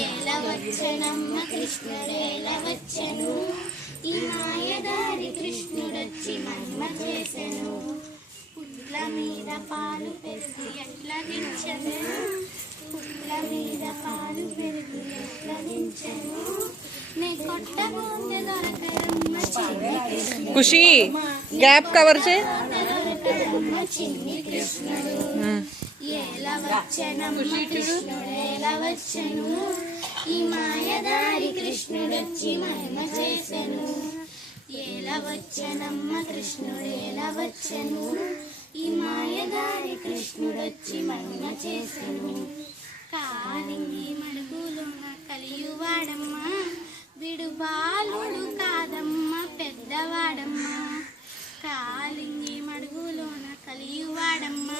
ఏలవచ్చనమ్మ కృష్ణుడేలవచ్చను ఈ మాయదారి కృష్ణుడొచ్చి మహిమ చేసెను పుట్ల మీద పాలు పెరుగు ఎట్లా దించెను పుట్ల మీద పాలు పెరుగు ఎట్లా దించెను నే కొట్టబోతే దొరకరమ్మ చిన్ని కృష్ణుడు ఖుషి గ్యాప్ కవర్ చే చిన్ని కృష్ణుడు ఏలవచ్చనమ్మ కృష్ణుడేలవచ్చను ఈ మాయదారి కృష్ణుడొచ్చి మహిమ చేసెను ఏలవచ్చనమ్మ కృష్ణుడేలవచ్చను ఈ మాయదారి కృష్ణుడొచ్చి మహిమ చేసెను కాలింగి మడుగులోన కలియువాడమ్మ విడు బాలుడు కాదమ్మ పెద్దవాడమ్మ కాలింగి మడుగులోన కలియువాడమ్మ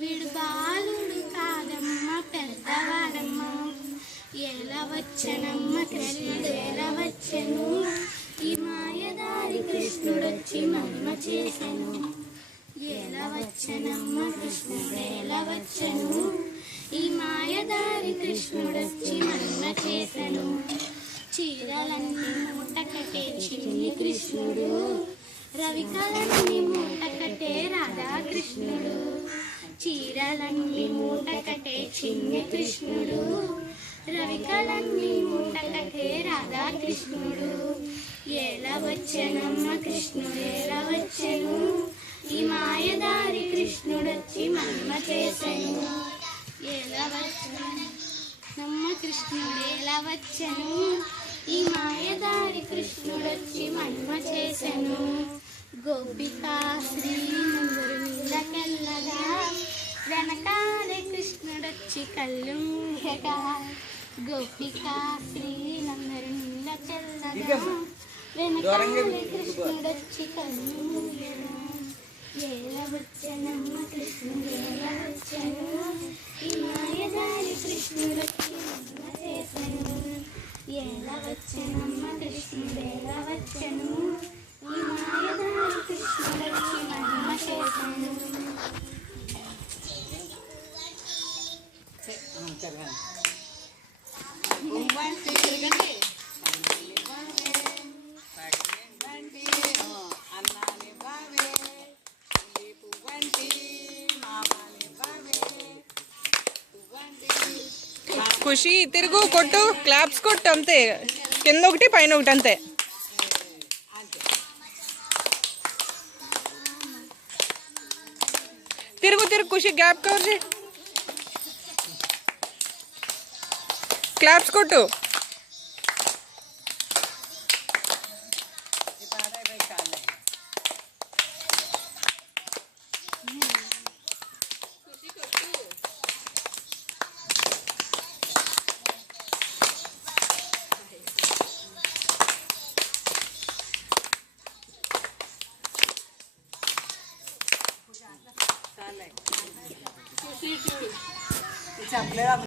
విడు బాలుడు కాదమ్మ పెద్దవాడమ్మ ఏలవచ్చనమ్మ కృష్ణుడేలవచ్చను ఈ మాయదారి కృష్ణుడొచ్చి మహిమ చేసెను ఏలవచ్చనమ్మ కృష్ణుడేలవచ్చను ఈ మాయదారి కృష్ణుడొచ్చి మహిమ చేసెను చీరలన్నీ మూట కట్టే చిన్ని కృష్ణుడు రవికలన్నీ మూట కట్టే రాధాకృష్ణుడు చీరలన్నీ మూట కట్టే చిన్ని కృష్ణుడు రవికలన్నీ మూట కట్టే రాధాకృష్ణుడు ఏలవచ్చనమ్మ కృష్ణుడేలవచ్చను ఈ మాయదారి కృష్ణుడొచ్చి మహిమ చేసెను ఏలవచ్చనమ్మ కృష్ణుడేలవచ్చను ఈ మాయదారి కృష్ణుడొచ్చి మహిమ చేసెను గోపికా శ్రీనందరు నీళ్ళకెళ్ళగా వెనకాలే కృష్ణుడొచ్చి కళ్ళుంగగా గోపికా శ్రీనందరు నీళ్ళకెళ్ళగా వెనకాలే కృష్ణుడొచ్చి కళ్ళుంగగా ఏలవచ్చనమ్మ కృష్ణుడేలవచ్చను ఈ మాయదారి కృష్ణుడొచ్చి మహిమ చేసెను ఏలవచ్చనమ్మ కృష్ణుడేలవచ్చను ఈ మాయదారి కృష్ణుడొచ్చి మహిమ చేసెను ఖుషి తిరుగు కొట్టు క్లాప్స్ కొట్టు అంతే కింద ఒకటి పైన ఒకటి అంతే తిరుగు తిరుగు ఖుషి గ్యాప్ కవర్ చే క్లాప్స్ కొట్టు చెప్పలేదు